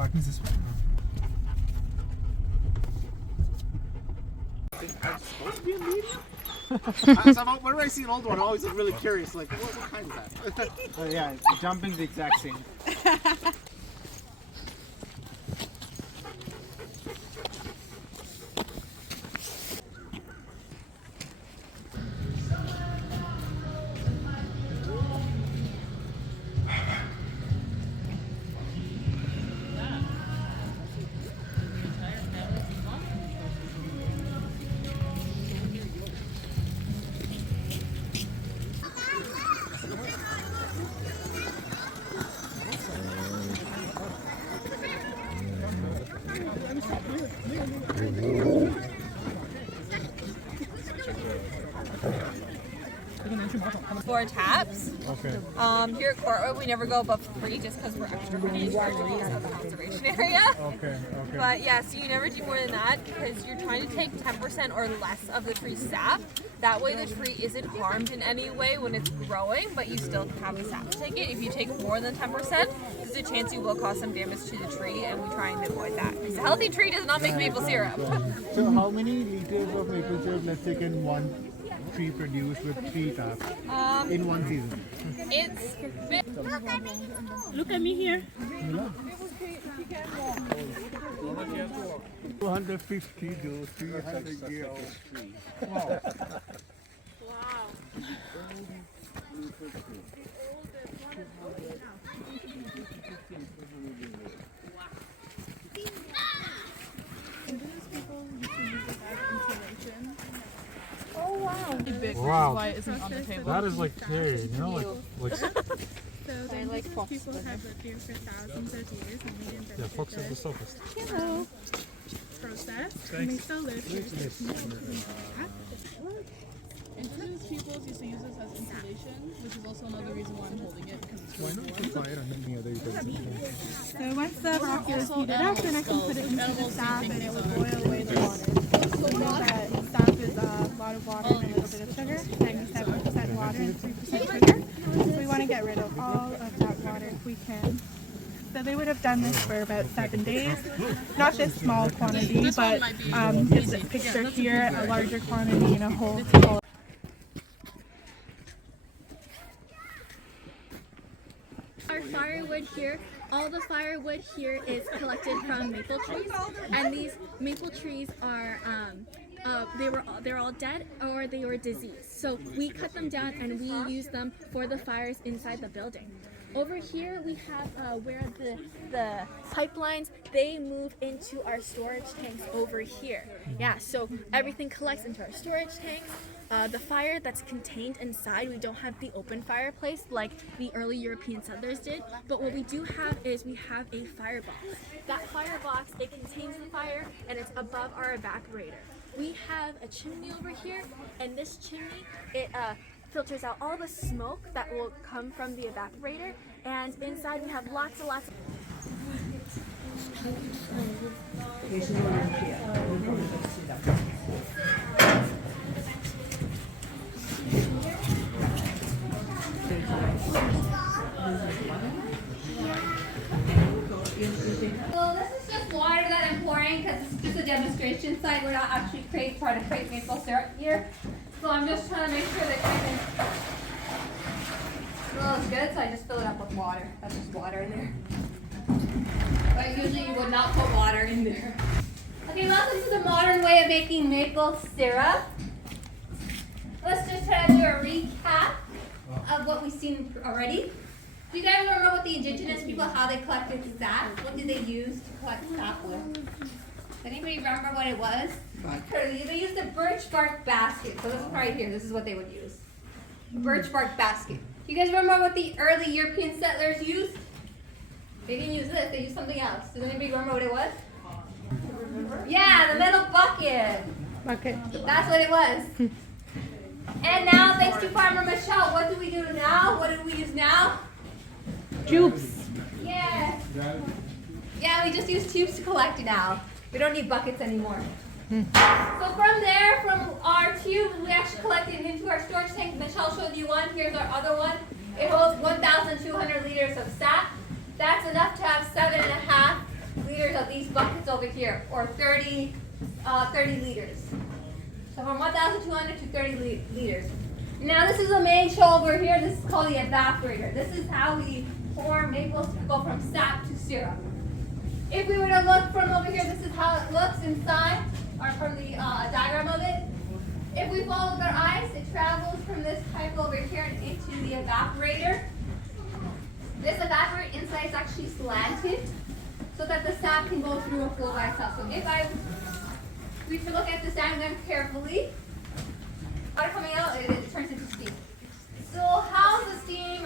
Parking's this way. I'm supposed to be a medium? Whenever I see an old one, I'm always really curious, like, what kind is that? Yeah, jumping's the exact same. Four taps. Okay. Here at Kortright, we never go above 3 just because we're extra conscious of the conservation area. Okay. But yeah, so you never do more than that because you're trying to take 10% or less of the tree's sap. That way the tree isn't harmed in any way when it's growing, but you still have the sap to take it. If you take more than 10%, there's a chance you will cause some damage to the tree, and we try and avoid that. Because a healthy tree does not make maple syrup. So how many liters of maple syrup, let's say, can one tree produce with 3 taps in one season? It's Look at me here. 250 to 300 years. Wow. Oh wow. Big Wow. why it isn't on the table. That is like hay, you know, like So the indigenous people have lived here for thousands of years and we invented yeah, Fox is the the softest. process and they still live here. Indigenous peoples used to use this as insulation, which is also another reason why I'm holding it because it's Why really not put fire on any other utensils? So once the rock is heated up, then I can put it into the sap and it will boil away the water. So we know that sap is a lot of water and a little bit of sugar, 97% water and 3% sugar. So we want to get rid of all of that water if we can. So they would have done this for about 7 days. Not this small quantity, but it's pictured here, a larger quantity in a whole. Our firewood here, all the firewood here is collected from maple trees, and these maple trees are they're all dead or they were diseased. So we cut them down and we use them for the fires inside the building. Over here we have where the pipelines, they move into our storage tanks over here. Yeah, so everything collects into our storage tanks. The fire that's contained inside, we don't have the open fireplace like the early European settlers did, but what we do have is we have a firebox. That firebox, it contains the fire and it's above our evaporator. We have a chimney over here, and this chimney, it filters out all the smoke that will come from the evaporator, and inside we have lots and lots of So this is just water that I'm pouring because it's just a demonstration site. We're not actually trying to create maple syrup here. So I'm just trying to make sure that I can smells good, so I just fill it up with water. That's just water in there. But usually you would not put water in there. Okay, welcome to the modern way of making maple syrup. Let's just try to do a recap of what we've seen already. Do you guys remember what the indigenous people, how they collected sap? What did they use to collect sap with? Does anybody remember what it was? They used a birch bark basket. So this is right here. This is what they would use. A birch bark basket. Do you guys remember what the early European settlers used? They didn't use this. They used something else. Does anybody remember what it was? Yeah, the metal bucket. Okay. That's what it was. And now, thanks to Farmer Michelle, what do we do now? What do we use now? Tubes. Yeah. Yeah, we just use tubes to collect it now. We don't need buckets anymore. So from there, from our tube, we actually collect it into our storage tank. Michelle showed you one. Here's our other one. It holds 1,200 liters of sap. That's enough to have 7.5 liters of these buckets over here, or 30 liters. So from 1,200 to 30 liters. Now this is the main show over here. This is called the evaporator. This is how we form maple syrup, go from sap to syrup. If we were to look from over here, this is how it looks inside, or from the diagram of it. If we follow with our eyes, it travels from this pipe over here and into the evaporator. This evaporator inside is actually slanted so that the sap can go through and flow by itself. So if we were to look at this diagram carefully, water coming out, it turns into steam. So how's the steam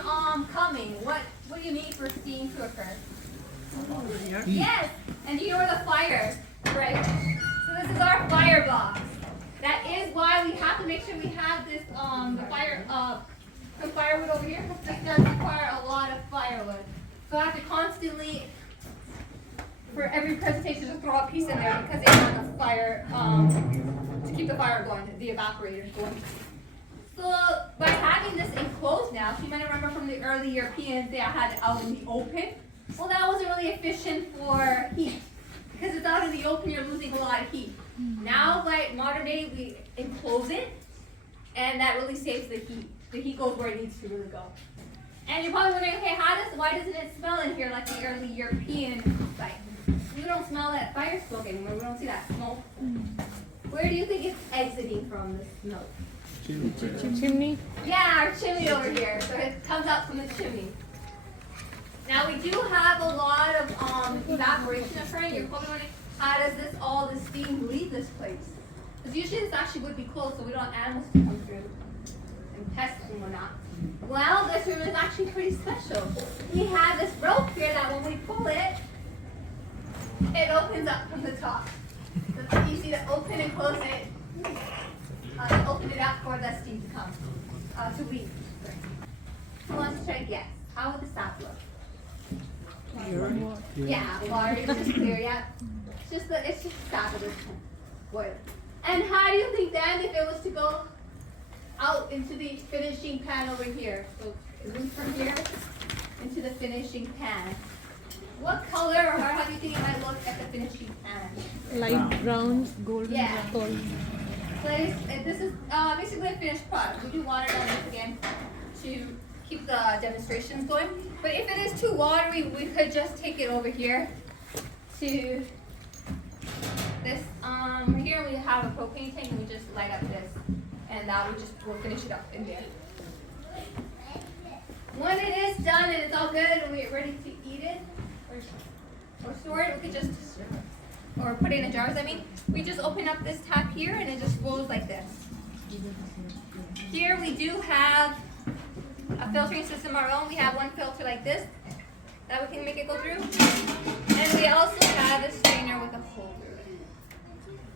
coming? What do you need for steam to occur? Yes, and you know where the fire, right? So this is our fire box. That is why we have to make sure we have this some firewood over here, because this does require a lot of firewood. So I have to constantly, for every presentation, just throw a piece in there because they want a fire to keep the fire going, the evaporator going. So by having this enclosed now, so you might remember from the early Europeans, they had it out in the open. Well, that wasn't really efficient for heat, because it's out in the open, you're losing a lot of heat. Now, by modern day, we enclose it, and that really saves the heat. The heat goes where it needs to really go. And you're probably wondering, okay, why doesn't it smell in here like the early European site? We don't smell that fire smoke anymore. We don't see that smoke. Where do you think it's exiting from, the smoke? Chimney? Yeah, our chimney over here. So it comes out from the chimney. Now we do have a lot of evaporation occurring. You're probably wondering, how does all the steam leave this place? Because usually this actually would be closed, so we don't want animals to come through and pests and whatnot. Well, this room is actually pretty special. We have this rope here that when we pull it, it opens up from the top. So it's easy to open and close it. Open it up for the steam to come, to leave. Who wants to try to guess? How would the sap look? Yeah, water. It's just clear. Yeah, it's just sap of this boiler. And how do you think then if it was to go out into the finishing pan over here? So it moves from here into the finishing pan. What color or how do you think it might look at the finishing pan? Light brown, golden Yeah. brown. So this is basically a finished product. We do water down this again to keep the demonstrations going. But if it is too watery, we could just take it over here to this. Here we have a propane tank, and we just light up this, and we'll finish it up in there. When it is done and it's all good and we're ready to eat it or store it, we could just or put it in jars. We just open up this tap here and it just flows like this. Here we do have a filtering system of our own. We have one filter like this that we can make it go through. And we also have a strainer with a hole through it.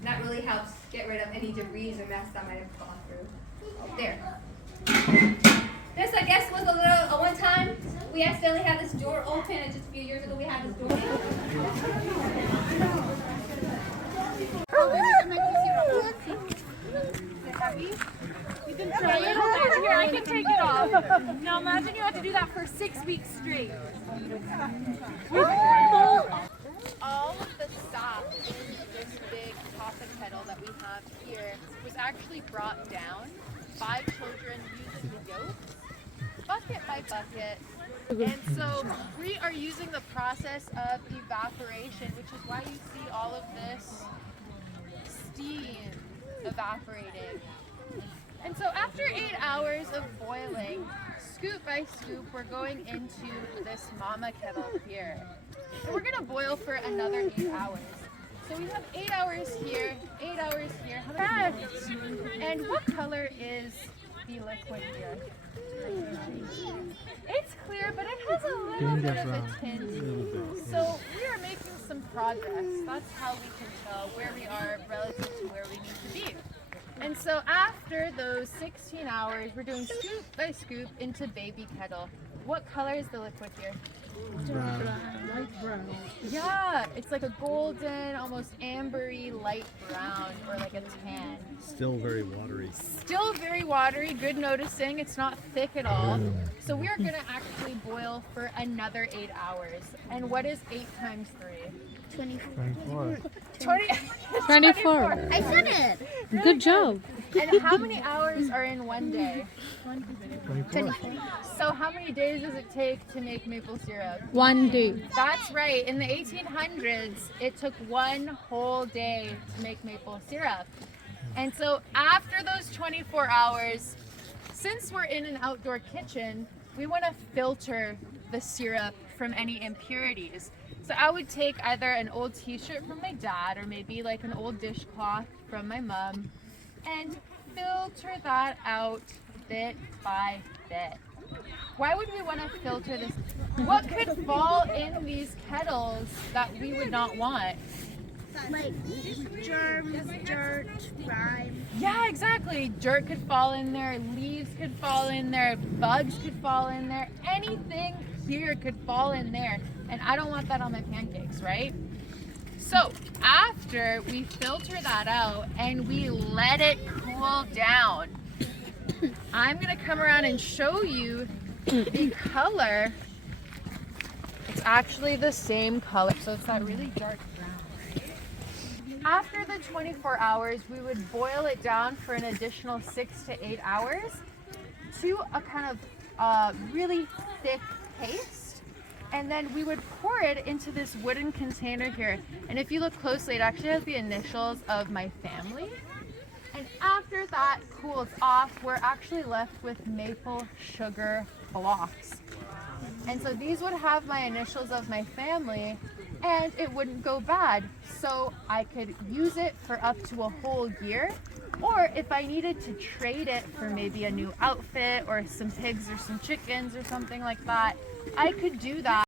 That really helps get rid of any debris or mess that might have gone through. There. This, I guess, was one time we accidentally had this door open, and just a few years ago we had this door. You can try it. Here, I can take it off. Now imagine you have to do that for 6 weeks straight. All of the sap in this big coffin kettle that we have here was actually brought down by children using the yolks, bucket by bucket. And so we are using the process of evaporation, which is why you see all of this steam evaporating. And so after 8 hours of boiling, scoop by scoop, we're going into this mama kettle here. And we're gonna boil for another 8 hours. So we have 8 hours here, 8 hours here. And what color is the liquid here? It's clear, but it has a little bit of a tint. So we are making some progress. That's how we can tell where we are relative to where we need to be. And so after those 16 hours, we're doing scoop by scoop into baby kettle. What color is the liquid here? Yeah, it's like a golden, almost ambery light brown or like a tan. Still very watery. Still very watery, good noticing. It's not thick at all. So we are gonna actually boil for another 8 hours. And what is 8 times 3? 24. 24. I said it. Good job. And how many hours are in one day? 24. So how many days does it take to make maple syrup? 1 day. That's right. In the 1800s, it took 1 whole day to make maple syrup. And so after those 24 hours, since we're in an outdoor kitchen, we want to filter the syrup from any impurities. So I would take either an old t-shirt from my dad or maybe like an old dishcloth from my mom and filter that out bit by bit. Why would we want to filter this? What could fall in these kettles that we would not want? Like germs, dirt, grime. Yeah, exactly. Dirt could fall in there, leaves could fall in there, bugs could fall in there, anything here could fall in there. And I don't want that on my pancakes, right? So after we filter that out and we let it cool down, I'm gonna come around and show you the color. It's actually the same color, so it's that really dark brown. After the 24 hours, we would boil it down for an additional 6 to 8 hours to a kind of really thick paste. And then we would pour it into this wooden container here. And if you look closely, it actually has the initials of my family. And after that cools off, we're actually left with maple sugar blocks. And so these would have my initials of my family and it wouldn't go bad. So I could use it for up to a whole year. Or if I needed to trade it for maybe a new outfit or some pigs or some chickens or something like that, I could do that.